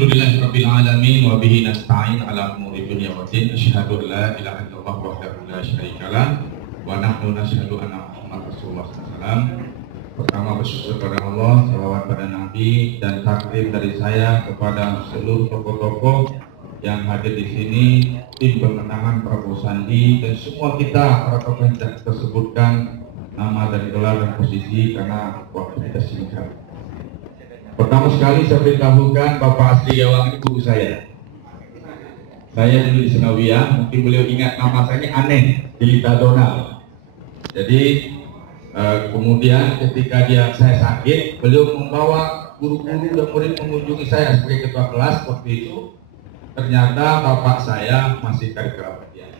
Alhamdulillahirabbil alamin wa bihi nasta'in ala umuri dunya waddin. Asyhadu an la ilaha illallah wahdahu la syarikalah wa nahnu nasyhadu anna Muhammadar Rasulullah sallallahu. Pertama bersyukur kepada Allah, salawat pada Nabi, dan takrim dari saya kepada seluruh tokoh-tokoh yang hadir di sini, tim pemenangan Prabowo Sandi, dan semua kita para tokoh yang tidak kita sebutkan nama dan gelar dan posisi karena waktu kita singkat. Pertama sekali saya beritahukan Bapak Asli Gewang ini guru saya. Saya dulu di Senawiyah, mungkin beliau ingat nama saya ini aneh, Dilita Donald. Jadi kemudian ketika saya sakit, beliau membawa guru-guru dan murid mengunjungi saya sebagai ketua kelas waktu itu. Ternyata bapak saya masih karib kerabat dia.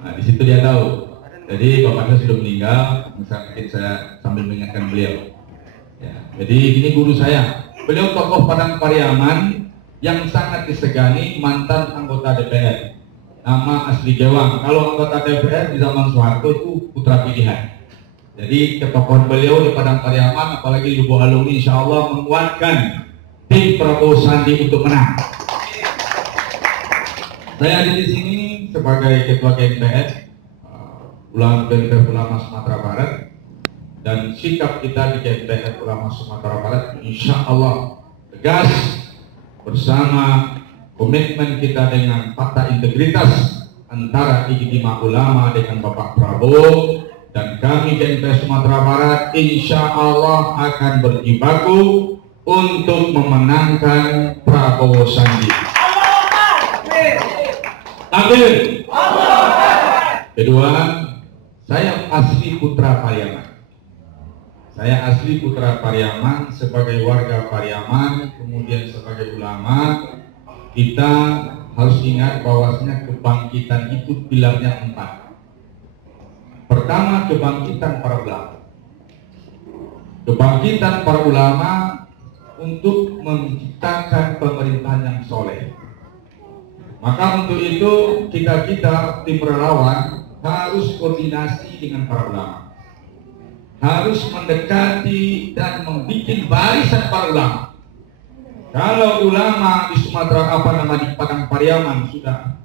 Nah, di situ dia tahu. Jadi bapak saya sudah meninggal, mungkin saya sambil mengingatkan beliau. Ya, jadi ini guru saya. Beliau tokoh Padang Pariaman yang sangat disegani, mantan anggota DPR. Nama Asli Gewang. Kalau anggota DPR di zaman Soeharto itu putra pilihan. Jadi ketokohan beliau di Padang Pariaman, apalagi di Lubuk Alumni, insya Allah menguatkan tim Prabowo Sandi untuk menang. Saya ada di sini sebagai Ketua GNPS Ulama Sumatera Barat, dan sikap kita di GNPS Ulama Sumatera Barat insya Allah tegas bersama komitmen kita dengan fakta integritas antara ijtima ulama dengan Bapak Prabowo, dan kami GNPS Sumatera Barat insya Allah akan berjibaku untuk memenangkan Prabowo Sandi. Amin. Kedua, saya asli putra Pariaman. Saya asli putra Pariaman sebagai warga Pariaman, kemudian sebagai ulama. Kita harus ingat bahwasanya kebangkitan itu pilarnya 4. Pertama, kebangkitan para ulama. Kebangkitan para ulama untuk menciptakan pemerintahan yang soleh. Maka untuk itu kita tim relawan harus koordinasi dengan para ulama, harus mendekati dan membuat barisan para ulama. Kalau ulama di Sumatera di Padang Pariaman sudah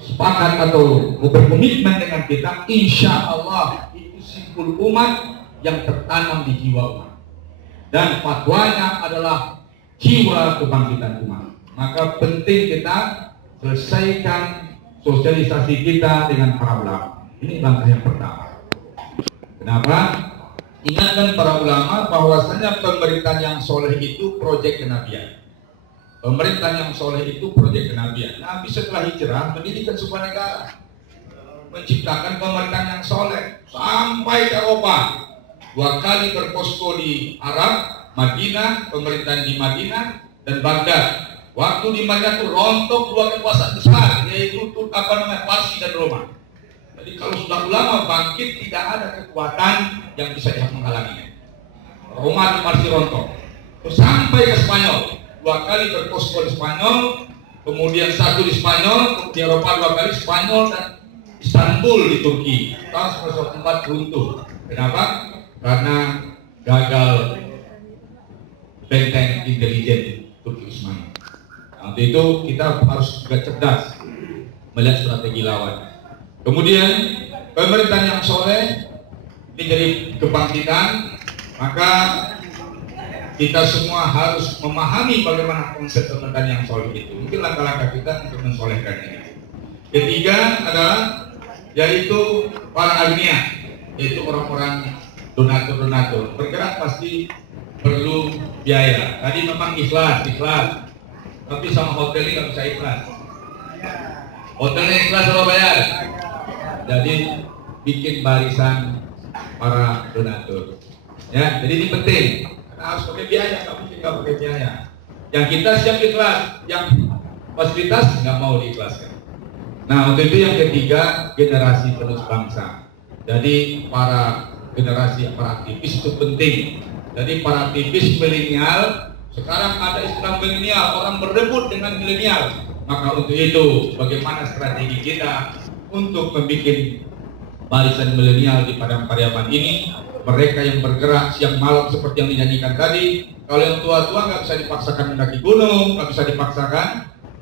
sepakat atau berkomitmen dengan kita, insya Allah itu simpul umat yang tertanam di jiwa umat, dan fatwanya adalah jiwa kebangkitan umat. Maka penting kita selesaikan sosialisasi kita dengan para ulama. Ini langkah yang pertama. Kenapa? Ingatkan para ulama bahwasanya pemerintahan yang soleh itu proyek kenabian. Pemerintahan yang soleh itu proyek kenabian. Nabi setelah hijrah mendirikan sebuah negara, menciptakan pemerintahan yang soleh sampai ke Eropa. 2 kali berposko di Arab, Madinah, pemerintahan di Madinah dan Baghdad. Waktu di Madinah itu rontok 2 kekuasaan besar, yaitu Parsi dan Roma. Jadi kalau sudah ulama bangkit, tidak ada kekuatan yang bisa menghalanginya. Roma dan Parsi rontok. Terus sampai ke Spanyol, 2 kali berposko di Spanyol, kemudian 1 di Spanyol, kemudian Eropa 2 kali, Spanyol dan Istanbul di Turki. Tahun 1904 runtuh. Kenapa? Karena gagal benteng intelijen Turki Utsmani. Untuk itu kita harus juga cerdas melihat strategi lawan. Kemudian pemerintahan yang soleh menjadi kebangkitan, maka kita semua harus memahami bagaimana konsep pemerintahan yang soleh itu. Mungkin langkah-langkah kita untuk mensolehkan ini. Ketiga adalah yaitu para agnia, yaitu orang-orang donatur. Bergerak pasti perlu biaya. Tadi memang ikhlas. Tapi sama hotelnya nggak bisa ikhlas. Hotelnya ikhlas kalau bayar. Jadi bikin barisan para donatur. Ya, jadi ini penting. Karena harus pakai biaya, nggak mungkin nggak pakai biaya. Yang kita siap ikhlas, yang fasilitas nggak mau diikhlaskan. Nah, untuk itu yang ketiga, generasi penerus bangsa. Jadi para aktivis itu penting. Jadi para aktivis milenial. Sekarang ada istilah milenial, orang berebut dengan milenial. Maka untuk itu, bagaimana strategi kita untuk membuat barisan milenial di Padang Pariaman ini? Mereka yang bergerak siang malam seperti yang dinyanyikan tadi, Kalau yang tua-tua nggak bisa dipaksakan mendaki gunung, nggak bisa dipaksakan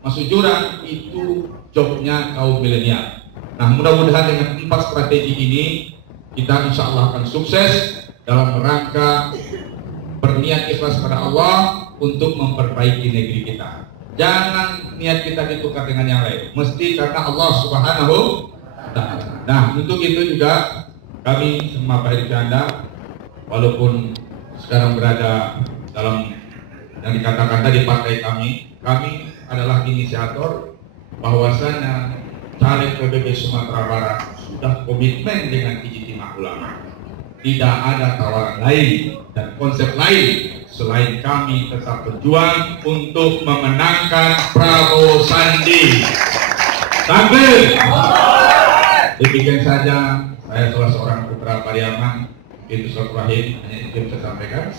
masuk jurang, itu jobnya kaum milenial. Nah, mudah-mudahan dengan 4 strategi ini kita insya Allah akan sukses dalam rangka berniat ikhlas pada Allah untuk memperbaiki negeri kita. Jangan niat kita ditukar dengan yang lain, mesti karena Allah Subhanahu wa Ta'ala. Nah, untuk itu juga kami sama Pak Edi Anda, walaupun sekarang berada dalam yang dikatakan tadi partai kami adalah inisiator bahwasanya caleg PBB Sumatera Barat sudah komitmen dengan ijtima ulama. Tidak ada tawaran lain dan konsep lain selain kami tetap berjuang untuk memenangkan Prabowo Sandi. Takbir. Demikian saja, saya salah seorang putra Pariaman, itu Rahim, hanya itu yang saya sampaikan.